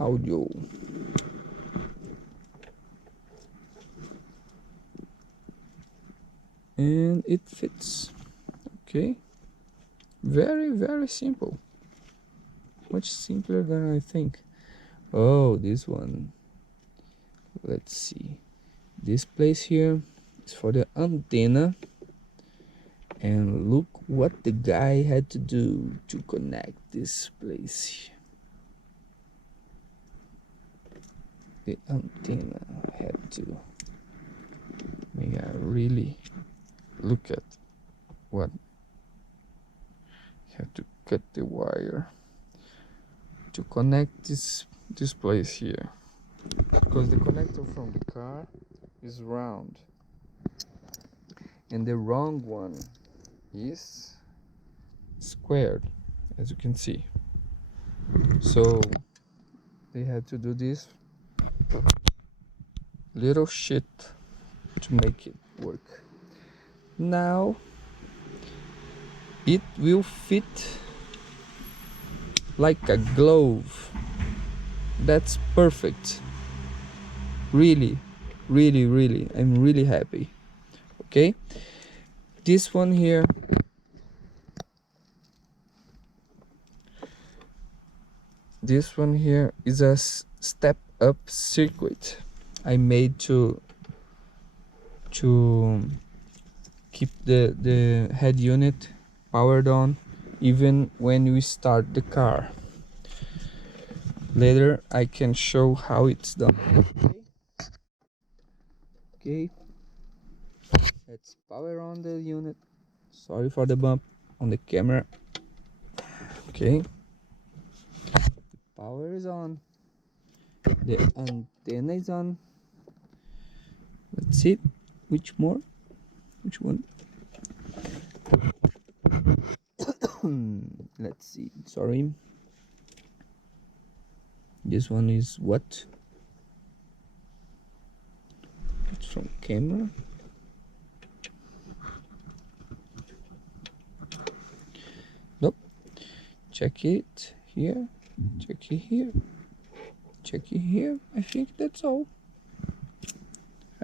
audio. And it fits. Okay, very simple, much simpler than I think. Oh, this one, let's see, this place here is for the antenna, and look what the guy had to do to connect this place. The antenna had to, may I really look at what, have to cut the wire to connect this place here, because the connector from the car is round and the wrong one is squared, as you can see. So they had to do this little shit to make it work. Now it will fit like a glove. That's perfect. Really, I'm really happy. Okay, this one here, is a step up circuit I made to keep the head unit powered on even when we start the car. Later I can show how it's done. Okay, let's power on the unit. Sorry for the bump on the camera. Okay, the power is on, the antenna is on. Let's see which one. Let's see, sorry, this one is what, it's from camera. Nope, check it here, check it here, check it here. I think that's all.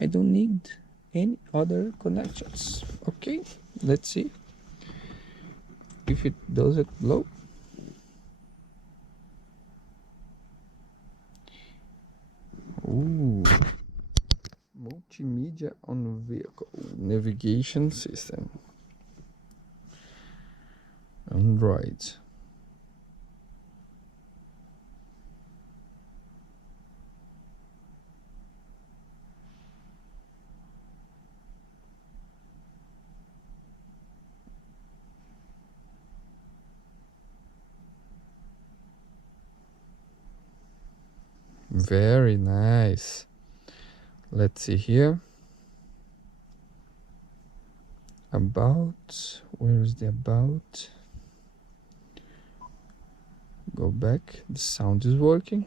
I don't need any other connections. Okay, let's see if it does it blow. Ooh, multimedia on vehicle, navigation system, Android. Very nice. Let's see here. About, where is the about? Go back, the sound is working.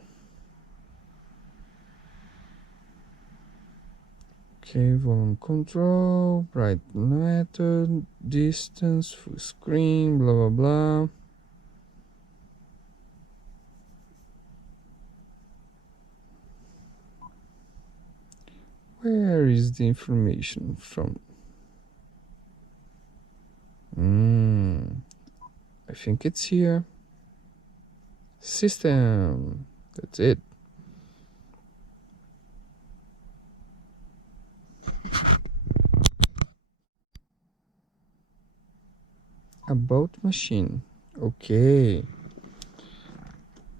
Okay, volume control, bright method, distance, full screen, blah blah blah. Where is the information from? I think it's here. System. That's it. About machine. Okay.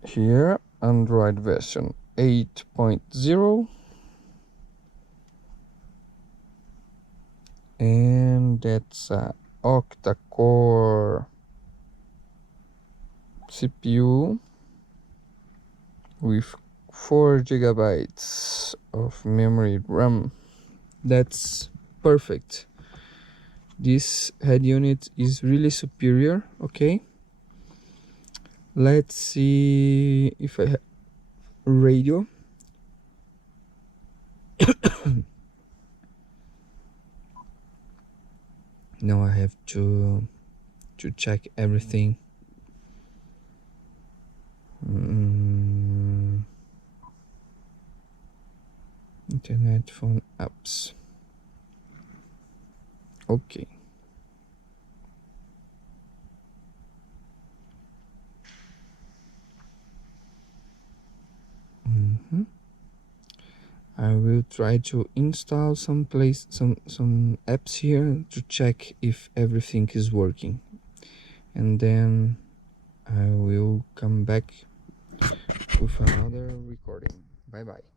Here, Android version 8.0. And that's a octa-core CPU with 4 gigabytes of memory RAM. That's perfect. This head unit is really superior. Okay, let's see if I have radio. Now I have to check everything. internet phone apps. Okay. I will try to install some apps here to check if everything is working, and then I will come back with another recording. Bye bye.